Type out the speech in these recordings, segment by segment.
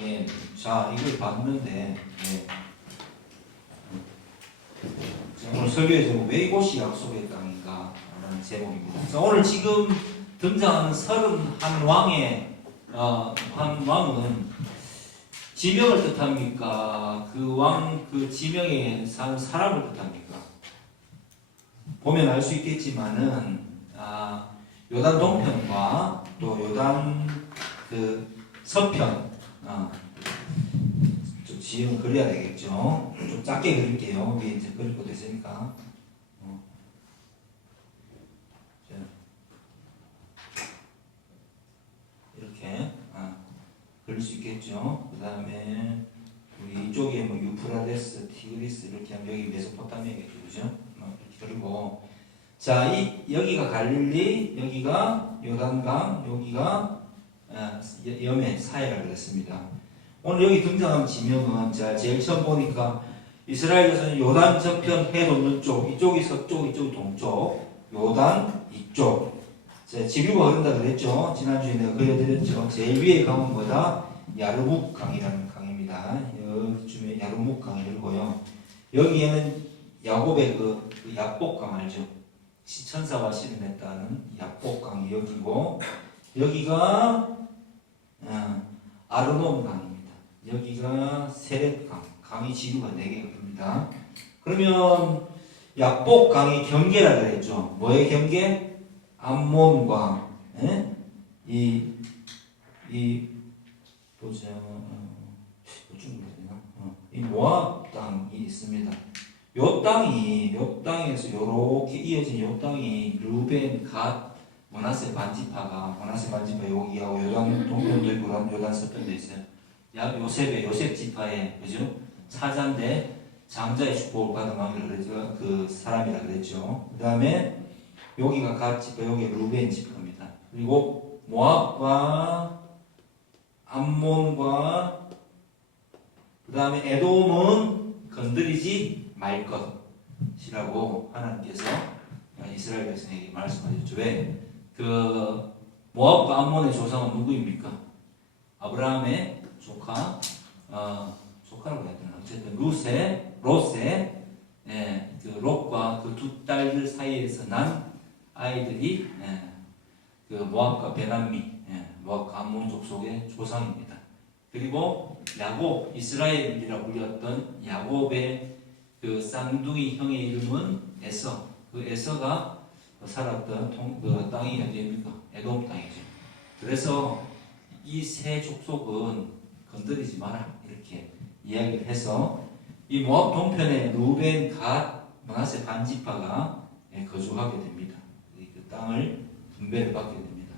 네. 자, 이걸 봤는데, 오늘 설교의 제목, 왜 이곳이 약속의 땅인가? 라는 제목입니다. 그래서 오늘 지금 등장하는 31왕의, 한 왕은 지명을 뜻합니까? 그 지명에 사는 사람을 뜻합니까? 보면 알 수 있겠지만은, 요단 동편과 또 요단 서편, 좀 지형을 그려야 되겠죠. 좀 작게 그릴게요. 위에 이제 그릴 거 됐으니까. 이렇게 그릴 수 있겠죠. 그 다음에 우리 이쪽에 뭐 유프라데스, 티그리스 이렇게 하면 여기 메소포타미아겠죠, 그죠? 이렇게 그리고 자, 여기가 갈릴리, 여기가 요단강, 여기가 염해 사해라 그랬습니다. 오늘 여기 등장한 지명은 자 제일 처음 보니까 이스라엘에서는 요단 저편 해 돋는 쪽, 이쪽이 서쪽, 이쪽이 동쪽, 요단 이쪽. 자, 지류가 흐른다 그랬죠. 지난주에 내가 그려드렸죠. 제일 위에 강은 뭐다? 야르묵 강이라는 강입니다. 요즘에 야르묵 강이 흐르고요. 여기에는 야곱의 그 약복강 알죠? 천사와 씨를 맺다는 약복강이 여기고, 여기가 아르논 강입니다. 여기가 세렛강, 강이 지류가 4개가 흐릅니다. 그러면 약복강의 경계라 그랬죠. 뭐의 경계? 암몬과 이 모압 땅이 있습니다. 요 땅에서 요렇게 이어진 요 땅이 르벤, 갓, 므낫세 반지파가 여기하고 요단 동편도 있고 요단 서편도 있어요. 요셉 지파의 그죠? 사자인데 장자의 축복을 받은 왕이라 그랬죠. 그 사람이라 그랬죠. 그 다음에 여기가 갓 지파, 여기 르벤 지파입니다. 그리고 모압과 암몬과 그 다음에 에돔은 건드리지 말 것이라고 하나님께서 이스라엘 백성에게 말씀하셨죠. 왜? 모압과 암몬의 조상은 누구입니까? 아브라함의 조카라고 해야 되나? 어쨌든 롯의 롯과 그 두 딸들 사이에서 난 아이들이 모압과 베남미, 모압과 암몬 족속의 조상입니다. 그리고 야곱, 이스라엘이라고 불렸던 야곱의 그 쌍둥이 형의 이름은 에서. 그 에서가 살았던 그 땅이 어디입니까? 에돔 땅이죠. 그래서 이 세 족속은 건드리지 마라 이렇게 이야기를 해서 이 모압 동편에 루벤, 갓, 므낫세 반지파가 거주하게 됩니다. 그 땅을 분배를 받게 됩니다.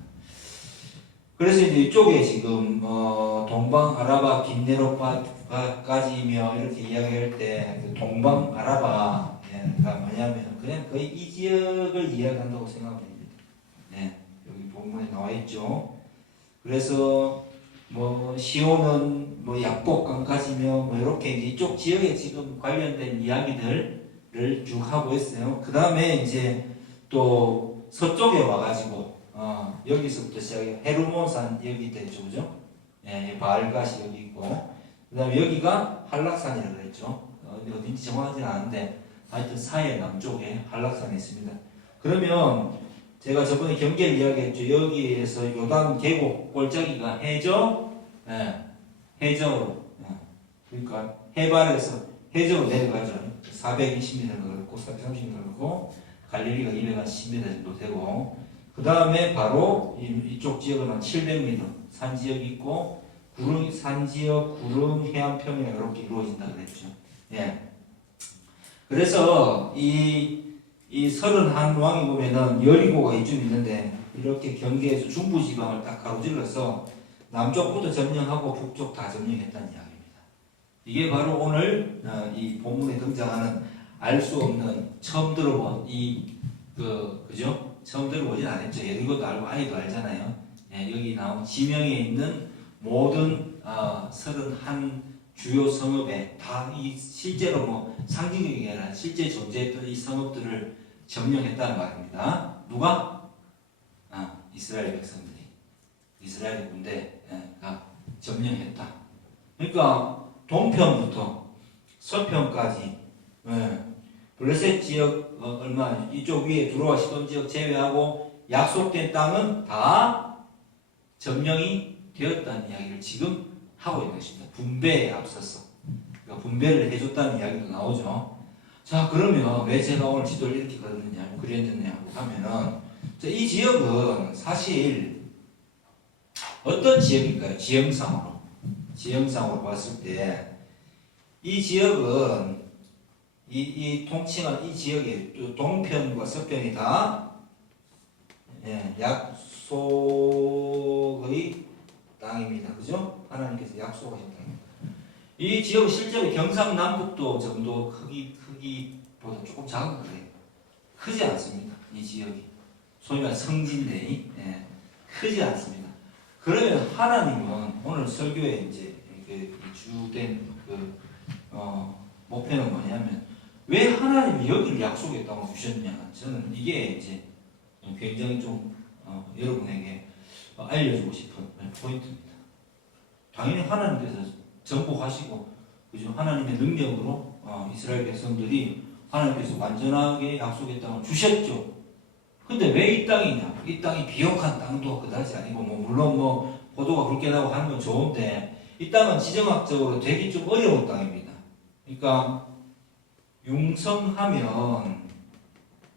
그래서 이제 이쪽에 지금 동방 아라바 긴네로파까지며 이렇게 이야기할 때 그 동방 아라바가 뭐냐면 그냥 거의 이 지역을 이야기한다고 생각하면 됩니다. 여기 본문에 나와 있죠. 그래서 시온은 약복강까지며 이렇게 이제 이쪽 지역에 지금 관련된 이야기들을 쭉 하고 있어요. 그 다음에 이제 또 서쪽에 와가지고 여기서부터 시작해 헤르몬산 여기 되죠, 그죠? 바알갓이 여기 있고, 그 다음에 여기가 한락산이라고 그랬죠. 어딘지 정확하지는 않은데 하여튼 사해 남쪽에 한락산이 있습니다. 그러면 제가 저번에 경계를 이야기했죠. 여기에서 요단 계곡 골짜기가 해저로, 그러니까 해발에서 해저로 내려가죠. 420m가 그렇고 430m 그렇고 갈릴리가 210m 정도 되고, 그 다음에 바로 이쪽 지역은 한 700m 산 지역이 있고 산 지역, 구름, 해안평이 이렇게 이루어진다 그랬죠. 그래서 이 31왕이 보면은 여리고가 이쯤 있는데 이렇게 경계에서 중부지방을 딱 가로질러서 남쪽부터 점령하고 북쪽 다 점령했다는 이야기입니다. 이게 바로 오늘 이 본문에 등장하는 알 수 없는 처음 들어본 그죠? 처음 들어보진 않았죠. 여리고도 알고 아이도 알잖아요. 여기 나온 지명에 있는 모든 31 주요 성읍에 다 실제로 상징적인 게 아니라 실제 존재했던 이 성읍들을 점령했다는 말입니다. 누가? 이스라엘 백성들이, 이스라엘 군대가 점령했다. 그러니까 동편부터 서편까지 블레셋 지역 얼마 이쪽 위에 두로와 시돈 지역 제외하고 약속된 땅은 다 점령이 되었다는 이야기를 지금 하고 있는 것입니다. 분배에 앞서서 그러니까 분배를 해줬다는 이야기도 나오죠. 자, 그러면 왜 제가 오늘 지도를 이렇게 그렸느냐고 하면은 이 지역은 사실 어떤 지역일까요? 지형상으로 봤을 때 이 지역은 이 통칭한 이 지역의 동편과 서편이 다 약속의 땅입니다. 그죠? 하나님께서 약속하신 땅입니다. 이 지역은 실제로 경상남북도 정도 크기보다 조금 작은 거예요. 크지 않습니다. 이 지역이. 소위 말해 성진대 크지 않습니다. 그러면 하나님은 오늘 설교에 이제 주된 목표는 뭐냐면 왜 하나님이 여기를 약속의 땅을 주셨냐? 저는 이게 이제 굉장히 좀 여러분에게 알려주고 싶은 포인트입니다. 당연히 하나님께서 정복하시고 그죠? 하나님의 능력으로 이스라엘 백성들이 하나님께서 완전하게 약속의 땅을 주셨죠. 근데 왜 이 땅이냐? 이 땅이 비옥한 땅도 그다지 아니고 물론 포도가 굵게 나고 하는 건 좋은데 이 땅은 지정학적으로 되게 좀 어려운 땅입니다. 그러니까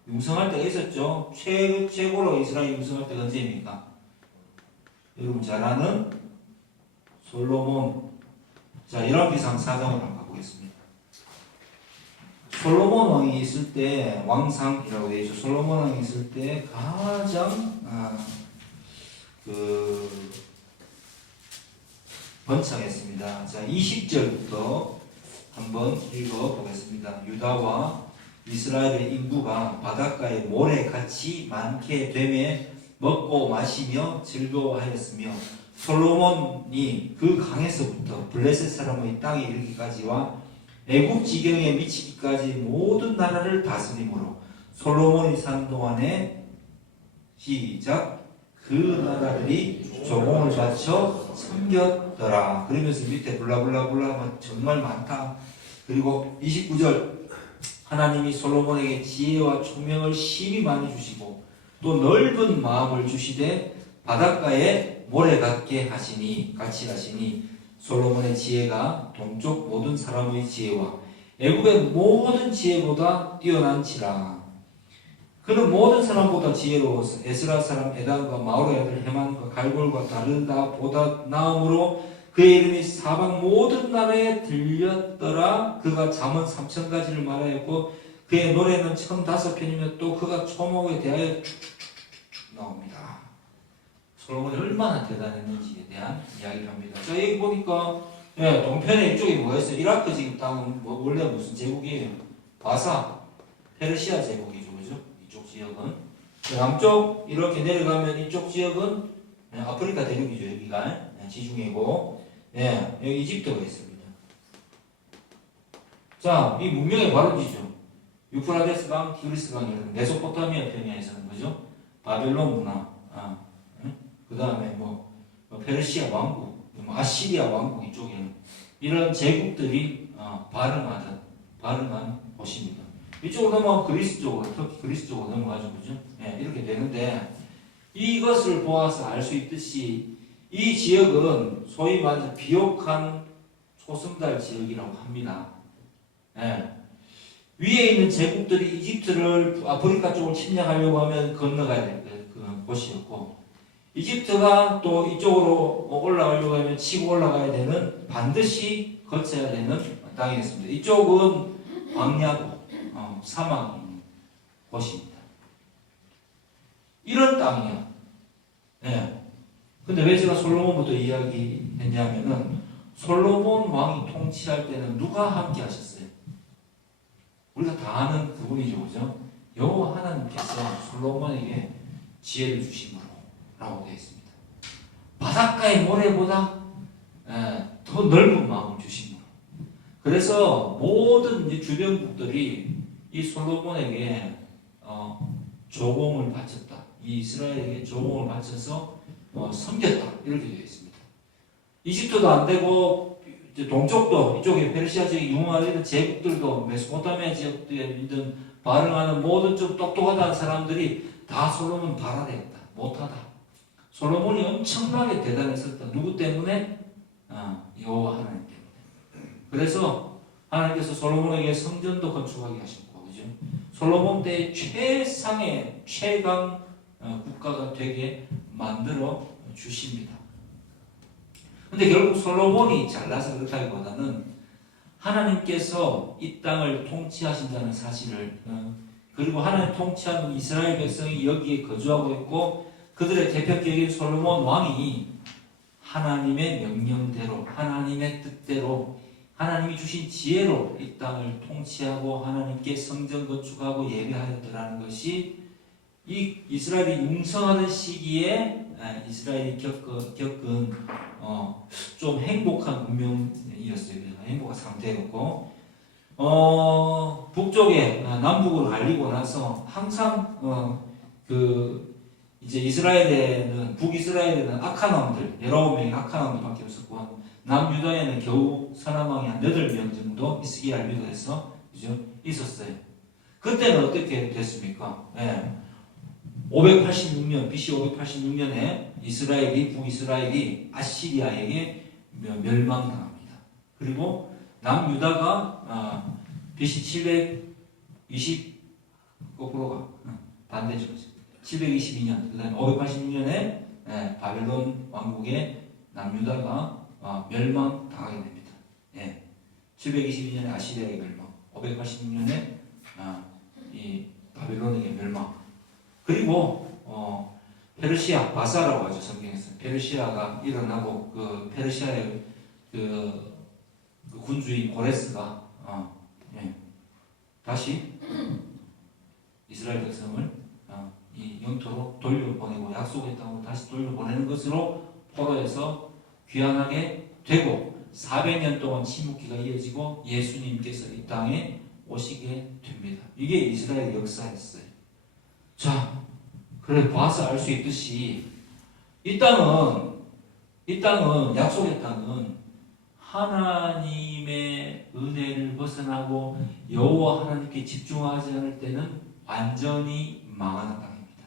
융성할 때가 있었죠. 최고로 이스라엘 융성할 때가 언제입니까? 여러분 잘 아는 솔로몬. 자, 열왕기상 4장을 한번 가보겠습니다. 솔로몬 왕이 있을 때 왕상이라고 되어 있죠. 솔로몬 왕이 있을 때 가장 번창했습니다. 자, 20절부터 한번 읽어보겠습니다. 유다와 이스라엘의 인구가 바닷가에 모래같이 많게 되매 먹고 마시며 즐거워하였으며 솔로몬이 그 강에서부터 블레셋 사람의 땅에 이르기까지와 애굽 지경에 미치기까지 모든 나라를 다스림으로 솔로몬이 사는 동안에 시작 그 나라들이 조공을 바쳐 섬겼더라. 그러면서 밑에 블라블라블라 정말 많다. 그리고 29절 하나님이 솔로몬에게 지혜와 총명을 심히 많이 주시고 또 넓은 마음을 주시되 바닷가에 모래 같이 하시니 솔로몬의 지혜가 동쪽 모든 사람의 지혜와 애굽의 모든 지혜보다 뛰어난지라. 그는 모든 사람보다 지혜로워서 에스라 사람 에단과 마오의 아들 헤만과 갈골과 다른 다 보다 나음으로 그의 이름이 사방 모든 나라에 들렸더라. 그가 잠언 3,000가지를 말하였고 그의 노래는 1,005편이며 또 그가 초목에 대하여 쭉쭉쭉쭉 나옵니다. 솔로몬이 얼마나 대단했는지에 대한 이야기를 합니다. 자, 여기 보니까 동편에 이쪽에 뭐가 있어요? 이라크 지금 땅은 원래 무슨 제국이에요? 바사, 페르시아 제국이죠. 그죠? 이쪽 지역은. 남쪽 이렇게 내려가면 이쪽 지역은 아프리카 대륙이죠. 여기가 지중해고 여기 이집트가 있습니다. 자, 이 문명의 발원지죠. 유프라데스 강, 티그리스 강이 메소포타미아 편야에서는 뭐죠? 바벨론 문화, 그 다음에 페르시아 왕국, 아시리아 왕국 이쪽에는 이런 제국들이 발흥한 곳입니다. 이쪽으로 넘어가면 그리스 쪽으로, 터키 그리스 쪽으로 넘어가죠, 그죠? 이렇게 되는데 이것을 보아서 알 수 있듯이 이 지역은 소위 말해서 비옥한 초승달 지역이라고 합니다. 위에 있는 제국들이 이집트를 아프리카 쪽을 침략하려고 하면 건너가야 될 그 곳이었고 이집트가 또 이쪽으로 올라가려고 하면 치고 올라가야 되는 반드시 거쳐야 되는 땅이었습니다. 이쪽은 광야고 사막인 곳입니다. 이런 땅이야. 근데 왜 제가 솔로몬부터 이야기했냐면은 솔로몬 왕이 통치할 때는 누가 함께 하셨어요? 우리가 다 아는 그분이죠, 그죠? 여호와 하나님께서 솔로몬에게 지혜를 주심으로 라고 되어 있습니다. 바닷가의 모래보다 더 넓은 마음을 주심으로. 그래서 모든 주변국들이 이 솔로몬에게 조공을 바쳤다. 이 이스라엘에게 조공을 바쳐서 섬겼다. 이렇게 되어 있습니다. 이집트도 안 되고 이제 동쪽도 이쪽에 페르시아 지역에 융화되는 제국들도 메소포타미아 지역들이든 발응하는 모든 좀 똑똑하다는 사람들이 다 솔로몬 발화되었다. 못하다. 솔로몬이 엄청나게 대단했었다. 누구 때문에? 여호와 하나님 때문에. 그래서 하나님께서 솔로몬에게 성전도 건축하게 하셨고, 그죠? 솔로몬 때 최상의 최강 국가가 되게 만들어 주십니다. 근데 결국 솔로몬이 잘나서 그렇다기보다는 하나님께서 이 땅을 통치하신다는 사실을, 그리고 하나님 통치하는 이스라엘 백성이 여기에 거주하고 있고 그들의 대표격인 솔로몬 왕이 하나님의 명령대로, 하나님의 뜻대로, 하나님이 주신 지혜로 이 땅을 통치하고 하나님께 성전 건축하고 예배하였더라는 것이 이 이스라엘이 융성하던 시기에 이스라엘이 겪은 좀 행복한 운명이었어요. 행복한 상태였고, 북쪽에 남북으로 갈리고 나서 항상 이제 이스라엘에는, 북이스라엘에는 악한 왕들 19명의 악한 왕들밖에 없었고, 남유다에는 겨우 선한 왕이 한 8명 정도 히스기야 유다에서 있었어요. 그때는 어떻게 됐습니까? 586년, BC 586년에 북이스라엘이 아시리아에게 멸망당합니다. 그리고 남유다가 BC 720, 반대죠. 722년, 그 다음에 586년에 바벨론 왕국의 남유다가 멸망당하게 됩니다. 722년에 아시리아의 멸망, 586년에 이 바벨론에게 멸망. 그리고 페르시아 바사라고 하죠. 성경에서 페르시아가 일어나고 그 페르시아의 그 군주인 고레스가 다시 이스라엘 백성을 이 영토로 돌려보내고 약속의 땅으로 다시 돌려보내는 것으로 포로에서 귀환하게 되고 400년 동안 침묵기가 이어지고 예수님께서 이 땅에 오시게 됩니다. 이게 이스라엘 역사였어요. 자, 그래 봐서 알 수 있듯이 이 땅은 약속의 땅은 하나님의 은혜를 벗어나고 여호와 하나님께 집중하지 않을 때는 완전히 망하는 땅입니다.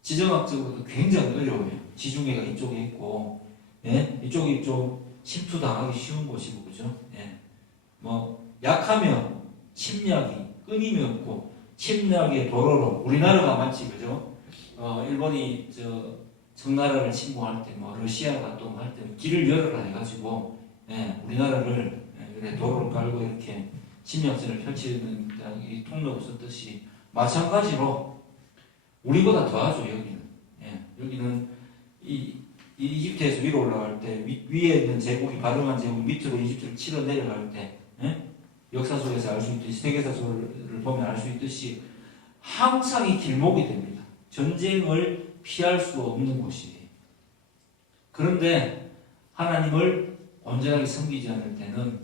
지정학적으로도 굉장히 어려워요. 지중해가 이쪽에 있고, 이쪽이 좀 침투당하기 쉬운 곳이고, 그죠? 약하면 침략이 끊임이 없고, 침략의 도로로 우리나라가 마치, 그죠? 일본이 청나라를 침공할 때, 러시아가 또 할 때 길을 열어라 해가지고, 우리나라를 도로를 깔고 이렇게 침략전을 펼치는 이 통로가 썼듯이 마찬가지로 우리보다 더하죠. 여기는 이 이집트에서 위로 올라갈 때 위에 있는 제국이 발흥한 제국 밑으로 이집트를 치러 내려갈 때 역사 속에서 알 수 있듯이 세계사 속을 보면 알 수 있듯이 항상 이 길목이 됩니다. 전쟁을 피할 수 없는 곳이에요. 그런데 하나님을 온전하게 섬기지 않을 때는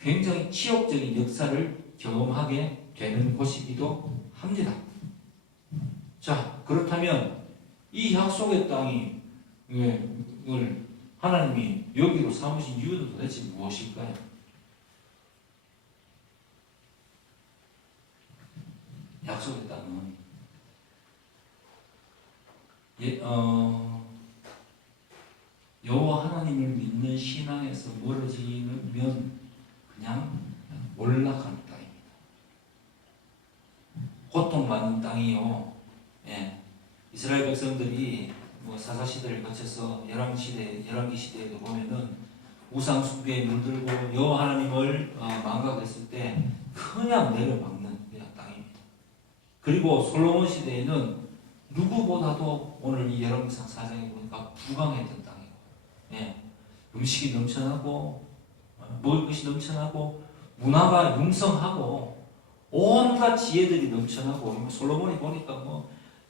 굉장히 치욕적인 역사를 경험하게 되는 곳이기도 합니다. 자, 그렇다면 이 약속의 땅이 하나님이 여기로 삼으신 이유는 도대체 무엇일까요? 약속의 땅은 여호와 하나님을 믿는 신앙에서 멀어지면 그냥 몰락하는 땅입니다. 고통받는 땅이요. 이스라엘 백성들이 사사시대를 거쳐서 열왕기 시대에도 보면은 우상 숭배에 물들고 여호와 하나님을 망각했을 때 그냥 내려막는 땅입니다. 그리고 솔로몬 시대에는 누구보다도 오늘 이 열왕기상 4장에 보니까 부강했던 땅이고, 음식이 넘쳐나고 먹을 것이 넘쳐나고 문화가 융성하고 온갖 지혜들이 넘쳐나고 솔로몬이 보니까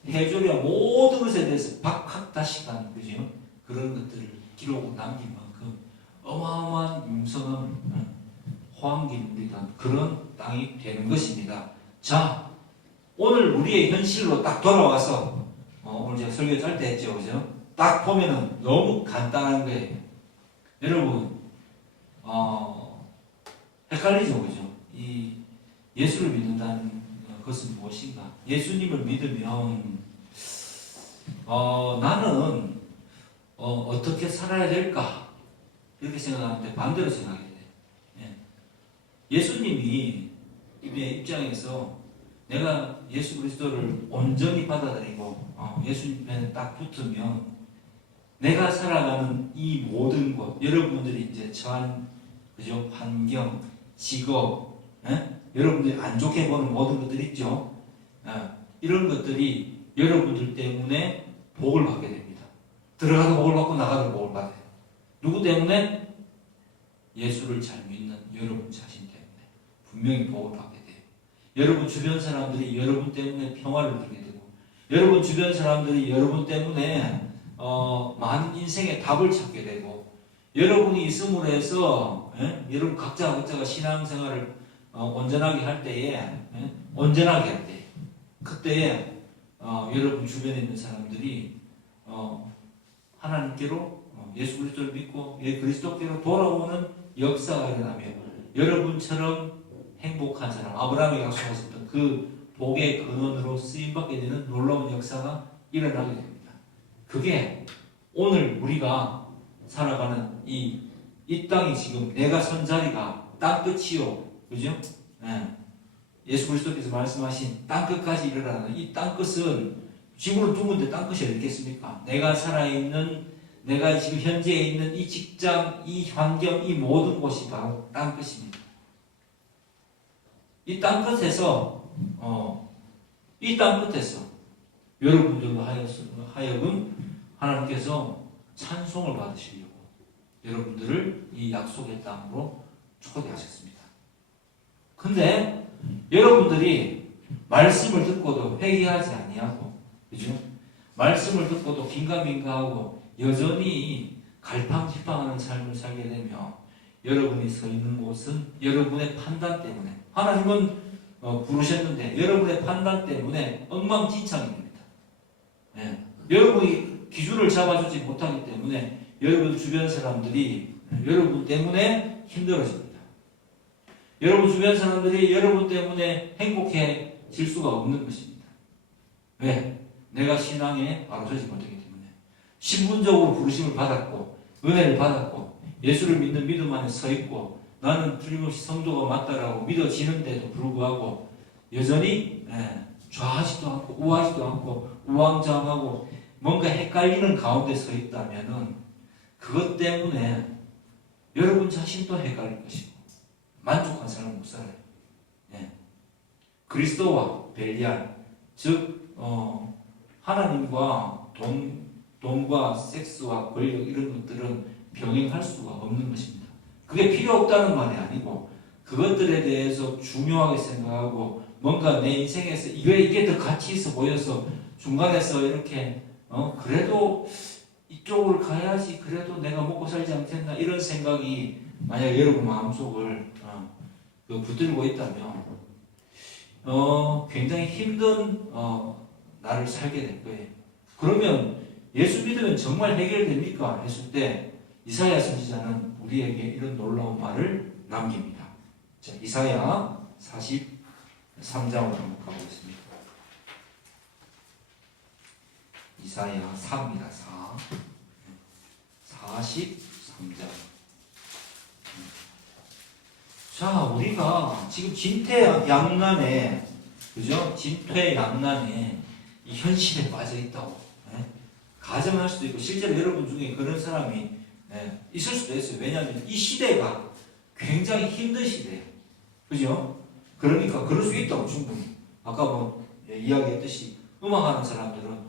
해조리와 모든 것에 대해서 박학다식한 그죠? 그런 것들을 기록으로 남긴 만큼 어마어마한 융성한 호황기 누리던 그런 땅이 되는 것입니다. 자, 오늘 우리의 현실로 딱 돌아와서 오늘 제가 설교 짧게 했죠, 그죠? 딱 보면은 너무 간단한 거예요. 여러분, 헷갈리죠, 그죠? 이 예수를 믿는다는 것은 무엇인가? 예수님을 믿으면 나는 어떻게 살아야 될까? 이렇게 생각하는데 반대로 생각해야 돼. 예수님이 입장에서 내가 예수 그리스도를 온전히 받아들이고 예수님에 딱 붙으면 내가 살아가는 이 모든 것, 여러분들이 이제 처한 그죠? 환경, 직업, 여러분들이 안 좋게 보는 모든 것들 있죠. 이런 것들이 여러분들 때문에 복을 받게 됩니다. 들어가도 복을 받고 나가도 복을 받아요. 누구 때문에? 예수를 잘 믿는 여러분 자신 때문에 분명히 복을 받게 돼요. 여러분 주변 사람들이 여러분 때문에 평화를 누리게 되고, 여러분 주변 사람들이 여러분 때문에 많은 인생의 답을 찾게 되고, 여러분이 있음으로 해서 여러분 각자가 신앙생활을 온전하게 할 때에 온전하게 할 때, 그때에 여러분 주변에 있는 사람들이 하나님께로 예수 그리스도를 믿고 그리스도께로 돌아오는 역사가 일어나며 여러분처럼 행복한 사람, 아브라함이 약속하셨던 그 복의 근원으로 쓰임받게 되는 놀라운 역사가 일어나게 됩니다. 그게 오늘 우리가 살아가는 이 땅이 지금 내가 선 자리가 땅끝이요, 그죠? 예수 그리스도께서 말씀하신 땅끝까지 이르라는 이 땅끝은 지구는 둥근데 땅끝이 어디 있겠습니까? 내가 살아있는, 내가 지금 현재 있는 이 직장, 이 환경, 이 모든 곳이 바로 땅끝입니다. 이 땅끝에서 여러분들로 하여금 하나님께서 찬송을 받으시려고 여러분들을 이 약속의 땅으로 초대하셨습니다. 근데 여러분들이 말씀을 듣고도 회개하지 아니하고, 그죠? 말씀을 듣고도 긴가민가하고 여전히 갈팡질팡하는 삶을 살게 되면 여러분이 서 있는 곳은 여러분의 판단 때문에, 하나님은 부르셨는데 여러분의 판단 때문에 엉망진창이 됩니다. 여러분이 기준을 잡아주지 못하기 때문에 여러분 주변 사람들이 여러분 때문에 힘들어집니다. 여러분 주변 사람들이 여러분 때문에 행복해질 수가 없는 것입니다. 왜? 내가 신앙에 바로 서지 못하기 때문에. 신분적으로 부르심을 받았고 은혜를 받았고 예수를 믿는 믿음 안에 서 있고 나는 틀림없이 성도가 맞다라고 믿어지는데도 불구하고 여전히 좌하지도 않고 우하지도 않고 우왕좌왕하고 뭔가 헷갈리는 가운데 서 있다면은 그것 때문에 여러분 자신도 헷갈릴 것이고 만족한 삶을 못 살아요. 그리스도와 벨리알, 즉 하나님과 돈과 섹스와 권력 이런 것들은 병행할 수가 없는 것입니다. 그게 필요 없다는 말이 아니고 그것들에 대해서 중요하게 생각하고 뭔가 내 인생에서 이게 더 가치 있어 보여서 중간에서 이렇게 그래도 이쪽을 가야지, 그래도 내가 먹고 살지 않겠나 이런 생각이 만약 여러분 마음속을 붙들고 있다면 굉장히 힘든 나를 살게 될 거예요. 그러면 예수 믿으면 정말 해결됩니까? 했을 때 이사야 선지자는 우리에게 이런 놀라운 말을 남깁니다. 자, 이사야 43장으로 한번 가보겠습니다. 이사야 4입니다. 43장. 자, 우리가 지금 진퇴양난에, 그죠? 진퇴양난에 이 현실에 빠져 있다고. 가정할 수도 있고, 실제로 여러분 중에 그런 사람이 있을 수도 있어요. 왜냐하면 이 시대가 굉장히 힘든 시대예요. 그죠? 그러니까 그럴 수 있다고 충분히. 아까 이야기했듯이 음악하는 사람들은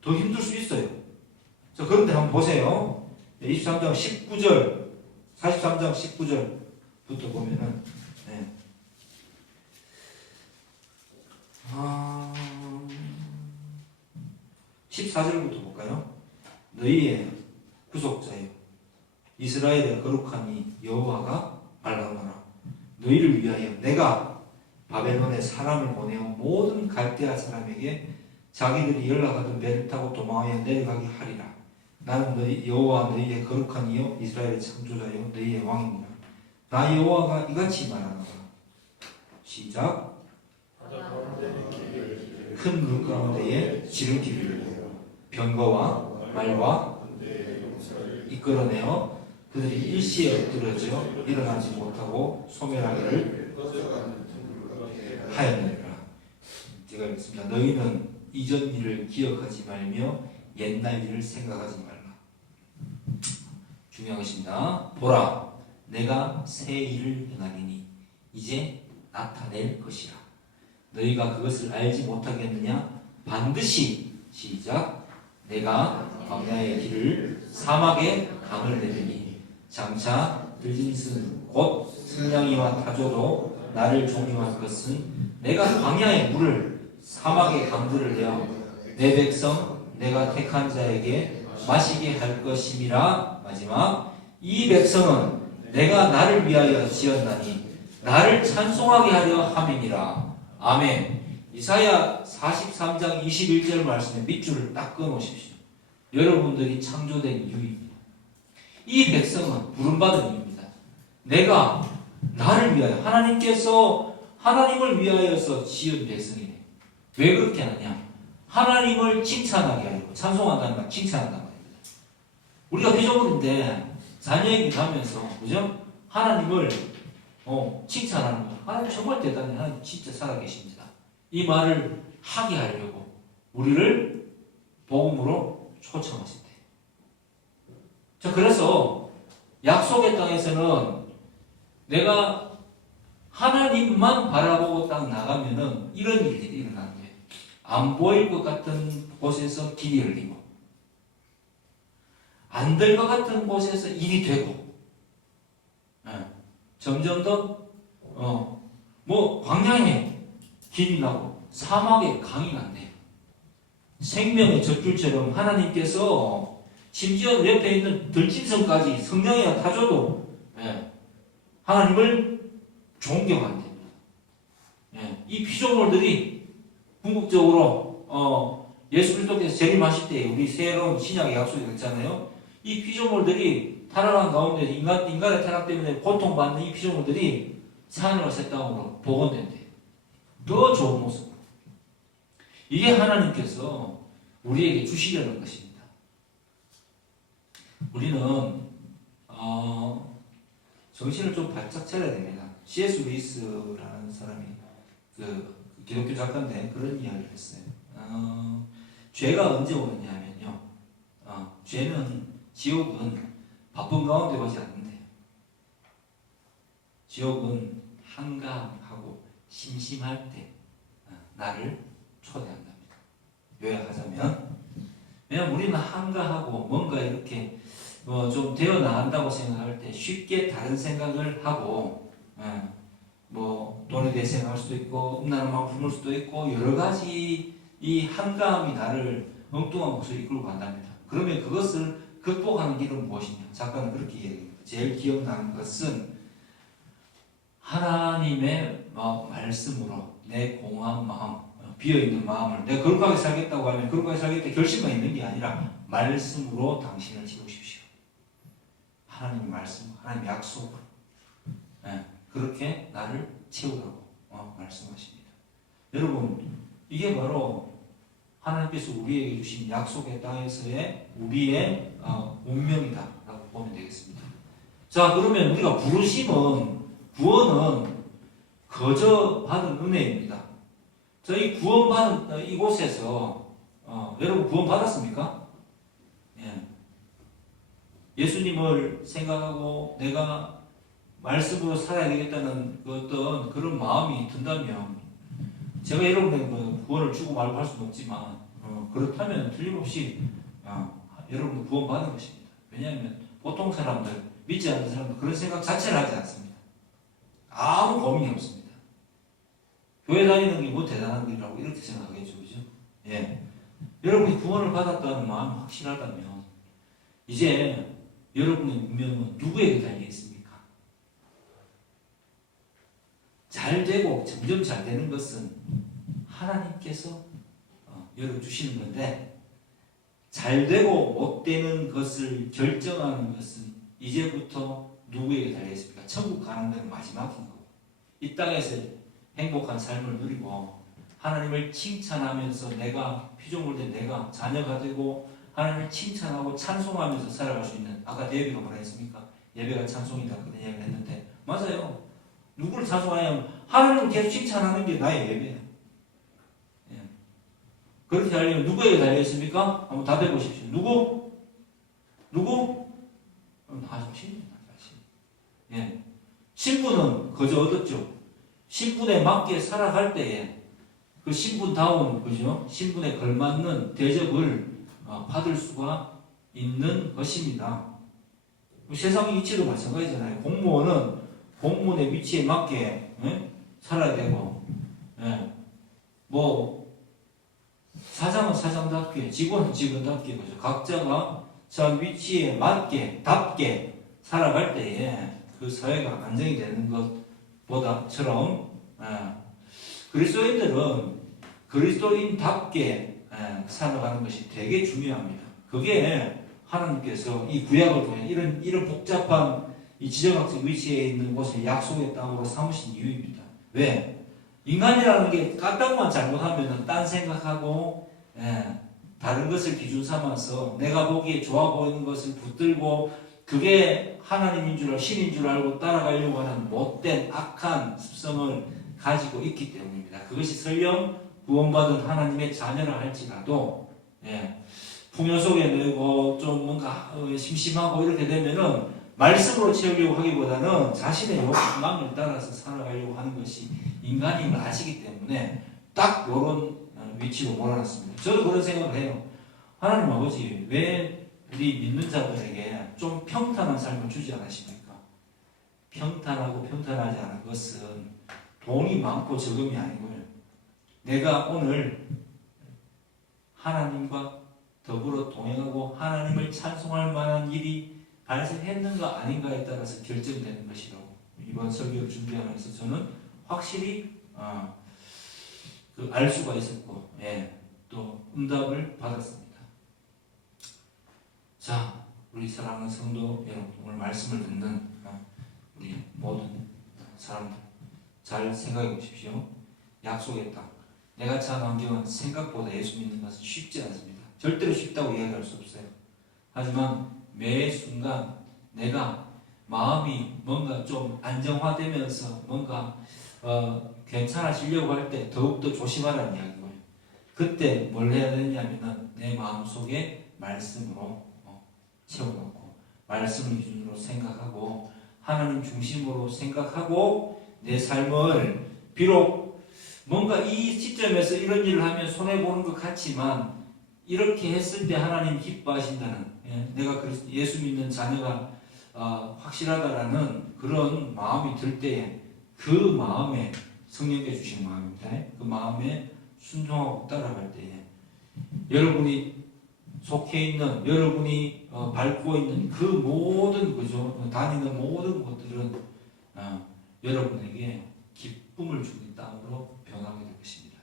더 힘들 수 있어요. 자, 그런데 한번 보세요. 23장 19절, 43장 19절부터 보면은 14절부터 볼까요? 너희의 구속자여 이스라엘의 거룩한 이 여호와가 말하노라. 너희를 위하여 내가 바벨론에 사람을 보내어 모든 갈대아 사람에게 자기들이 연락하던 배를 타고 도망하여 내려가게 하리라. 나는 너희 여호와 너희의 거룩한 이여 이스라엘의 창조자여 너희의 왕입니다. 나 여호와가 이같이 말하노라. 시작. 큰 물 가운데에 지름길을 병거와 말과 이끌어내어 그들이 일시에 엎드러져 일어나지 못하고 소멸하기를 하였느니라. 제가 읽겠습니다. 너희는 이전 일을 기억하지 말며 옛날 일을 생각하지 말라. 중요한 것입니다. 보라, 내가 새 일을 행하리니 이제 나타낼 것이라. 너희가 그것을 알지 못하겠느냐? 반드시 시작. 내가 광야의 길을 사막에 강을 내리니 장차 들짐승 곧 승냥이와 타조도 나를 종용할 것은 내가 광야의 물을 사막의 강들을 내어 내 백성 내가 택한 자에게 마시게 할 것임이라. 마지막. 이 백성은 내가 나를 위하여 지었나니 나를 찬송하게 하려 함이니라. 아멘. 이사야 43장 21절 말씀에 밑줄을 딱 끊으십시오. 여러분들이 창조된 이유입니다. 이 백성은 부름받은 이유입니다. 내가 나를 위하여, 하나님께서 하나님을 위하여서 지은 백성이네. 왜 그렇게 하느냐? 하나님을 칭찬하게 하려고. 찬송한다는 말, 칭찬한다는 말입니다. 우리가 피조물인데 자녀에게 가면서, 그죠? 하나님을 칭찬하는 거예요. 하나님 정말 대단해. 하나님 진짜 살아계십니다. 이 말을 하게 하려고 우리를 복음으로 초청하신대. 자, 그래서 약속의 땅에서는 내가 하나님만 바라보고 딱 나가면은 이런 일들이 일어나는 거예요. 안 보일 것 같은 곳에서 길이 열리고, 안 될 것 같은 곳에서 일이 되고, 점점 더 광야에 길이 나고 사막에 강이 난대요. 생명의 젖줄처럼 하나님께서 심지어 옆에 있는 들짐승까지 성령이나 타조도 하나님을 존경한대요. 이 피조물들이 궁극적으로 예수 그리스도께서 재림하실 때 우리 새로운 신약의 약속이 있잖아요. 이 피조물들이 타락한 가운데 인간의 타락 때문에 고통받는 이 피조물들이 새하늘과 새 땅으로 복원된대요. 더 좋은 모습으로. 이게 하나님께서 우리에게 주시려는 것입니다. 우리는 정신을 좀 바짝 차려야 됩니다. C.S. 루이스라는 사람이 그 기독교 작가인데 그런 이야기를 했어요. 죄가 언제 오느냐 하면요. 지옥은 바쁜 가운데 오지 않는데요. 지옥은 한가하고 심심할 때 나를 초대한답니다. 요약하자면, 왜냐면 우리는 한가하고 뭔가 이렇게 좀 되어 나간다고 생각할 때 쉽게 다른 생각을 하고, 돈에 대해 생각할 수도 있고 음란한 마음 품을 수도 있고 여러 가지 이 한가함이 나를 엉뚱한 곳으로 이끌고 간답니다. 그러면 그것을 극복하는 길은 무엇이냐? 작가는 그렇게 얘기합니다. 제일 기억나는 것은 하나님의 말씀으로 내 공허한 마음, 비어있는 마음을 내가 거룩하게 살겠다고 하면 거룩하게 살겠다 결심만 있는 게 아니라 말씀으로 당신을 채우십시오. 하나님의 말씀, 하나님의 약속으로 그렇게 나를 채우라고 말씀하십니다. 여러분, 이게 바로 하나님께서 우리에게 주신 약속의 땅에서의 우리의 운명이다라고 보면 되겠습니다. 자, 그러면 우리가 구원은 거저 받은 은혜입니다. 저희 구원받은 이곳에서 여러분 구원 받았습니까? 예수님을 생각하고 내가 말씀으로 살아야 되겠다는 어떤 그런 마음이 든다면 제가 여러분에게 구원을 주고 말고 할 수는 없지만 그렇다면 틀림없이 여러분도 구원받은 것입니다. 왜냐하면 보통 사람들, 믿지 않는 사람들 그런 생각 자체를 하지 않습니다. 아무 고민이 없습니다. 교회 다니는 게 뭐 대단한 일이라고 이렇게 생각하겠죠. 그죠? 여러분이 구원을 받았다는 마음이 확실하다면 이제 여러분의 운명은 누구에게 달려 있습니까? 잘 되고 점점 잘 되는 것은 하나님께서 열어주시는 건데 잘 되고 못 되는 것을 결정하는 것은 이제부터 누구에게 달려있습니까? 천국 가는 데는 마지막인 거고 이 땅에서 행복한 삶을 누리고 하나님을 칭찬하면서 내가 피조물된 내가 자녀가 되고 하나님을 칭찬하고 찬송하면서 살아갈 수 있는 아까 예배가 뭐라 했습니까? 예배가 찬송이다 그런 이야기를 했는데 맞아요. 누구를 찬송하냐면 하나님을 계속 칭찬하는 게 나의 예배예요. 예. 그렇게 하려면 누구에게 달려있습니까? 한번 답해 보십시오. 누구? 하십시오. 예. 신분은 그저 얻었죠. 신분에 맞게 살아갈 때에 그 신분다운 그죠? 신분에 걸맞는 대접을 받을 수가 있는 것입니다. 세상 이치도 마찬가지잖아요. 공무원은 공무원의 위치에 맞게 살아야 되고, 뭐 사장은 사장답게, 직원은 직원답게 그죠? 각자가 자 위치에 맞게 답게 살아갈 때에 그 사회가 안정이 되는 것보다처럼 그리스도인들은 그리스도인답게 살아가는 것이 되게 중요합니다. 그게 하나님께서 이 구약을 통해 이런 복잡한 이 지정학적 위치에 있는 곳을 약속의 땅으로 삼으신 이유입니다. 왜? 인간이라는 게 까딱만 잘못하면 딴 생각하고 다른 것을 기준 삼아서 내가 보기에 좋아 보이는 것을 붙들고 그게 하나님인 줄 알고 신인 줄 알고 따라가려고 하는 못된 악한 습성을 가지고 있기 때문입니다. 그것이 설령 구원받은 하나님의 자녀라 할지라도 풍요 속에 놓이고 좀 뭔가 심심하고 이렇게 되면은 말씀으로 채우려고 하기보다는 자신의 욕망을 따라서 살아가려고 하는 것이 인간임을 아시기 때문에 딱 이런 위치로 몰아놨습니다. 저도 그런 생각을 해요. 하나님 아버지 왜 우리 믿는 자들에게 좀 평탄한 삶을 주지 않으십니까? 평탄하고 평탄하지 않은 것은 돈이 많고 적음이 아니고요. 내가 오늘 하나님과 더불어 동행하고 하나님을 찬송할 만한 일이 발생했는가 아닌가에 따라서 결정되는 것이라고 이번 설교를 준비하면서 저는 확실히 알 수가 있었고 또 응답을 받았습니다. 자, 우리 사랑하는 성도 여러분, 오늘 말씀을 듣는 우리 모든 사람들 잘 생각해 보십시오. 약속의 땅. 내가 처한 환경은 생각보다 예수 믿는 것은 쉽지 않습니다. 절대로 쉽다고 이야기할 수 없어요. 하지만 매 순간 내가 마음이 뭔가 좀 안정화되면서 뭔가 괜찮아지려고 할 때 더욱더 조심하라는 이야기고요. 그때 뭘 해야 되냐면 내 마음속에 말씀으로 채워놓고 말씀을 기준으로 생각하고 하나님 중심으로 생각하고 내 삶을 비록 뭔가 이 시점에서 이런 일을 하면 손해보는 것 같지만 이렇게 했을 때 하나님 기뻐하신다는 내가 예수 믿는 자녀가 확실하다라는 그런 마음이 들 때에 그 마음에 성령께 주신 마음입니다. 그 마음에 순종하고 따라갈 때에 여러분이 속해 있는 여러분이 밟고 있는 그 모든 그죠 다니는 모든 것들은 여러분에게 기쁨을 주는 땅으로 변하게 될 것입니다.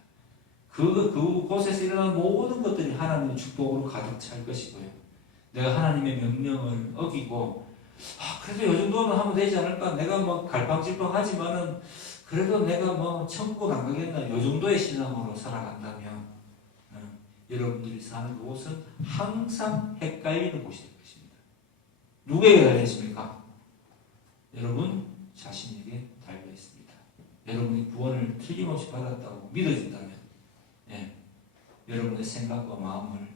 그곳에서 일어나는 모든 것들이 하나님의 축복으로 가득 찰 것이고요. 내가 하나님의 명령을 어기고 그래도 이 정도는 하면 되지 않을까? 내가 뭐 갈팡질팡하지만은 그래도 내가 뭐 천국 안 가겠나? 이 정도의 신앙으로 살아간다면 여러분들이 사는 그곳은 항상 헷갈리는 곳이 될 것입니다. 누구에게 달려 있습니까? 여러분 자신에게 달려 있습니다. 여러분이 구원을 틀림없이 받았다고 믿어진다면 여러분의 생각과 마음을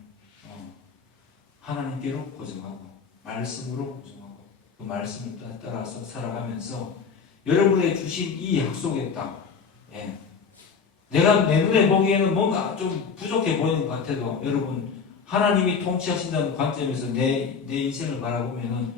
하나님께로 고정하고 말씀으로 고정하고 그 말씀을 따라서 살아가면서 여러분에게 주신 이 약속의 땅 내가 내 눈에 보기에는 뭔가 좀 부족해 보이는 것 같아도 여러분 하나님이 통치하신다는 관점에서 내 인생을 바라보면은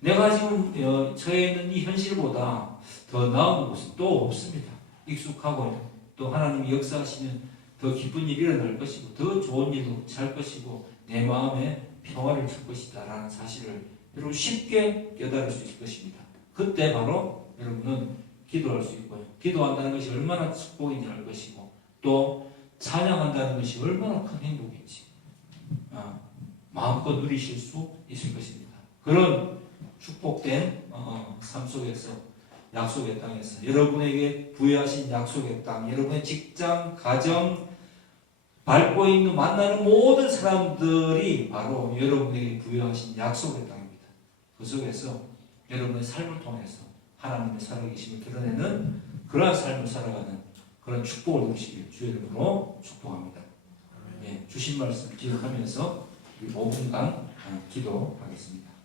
내가 지금 처해 있는 이 현실보다 더 나은 곳은 또 없습니다. 익숙하고 또 하나님이 역사하시면 더 기쁜 일이 일어날 것이고 더 좋은 일도 잘 것이고 내 마음에 평화를 줄 것이다 라는 사실을 여러분 쉽게 깨달을 수 있을 것입니다. 그때 바로 여러분은 기도할 수 있고요. 기도한다는 것이 얼마나 축복인지 알 것이고 또 찬양한다는 것이 얼마나 큰 행복인지 마음껏 누리실 수 있을 것입니다. 그런 축복된 삶 속에서 약속의 땅에서 여러분에게 부여하신 약속의 땅, 여러분의 직장, 가정, 밟고 있는 만나는 모든 사람들이 바로 여러분에게 부여하신 약속의 땅입니다. 그 속에서 여러분의 삶을 통해서 하나님의 살아계심을 드러내는 그러한 삶을 살아가는 그런 축복을 누리시길 주의 이름으로 축복합니다. 예, 주신 말씀 기억하면서 5분간 기도하겠습니다.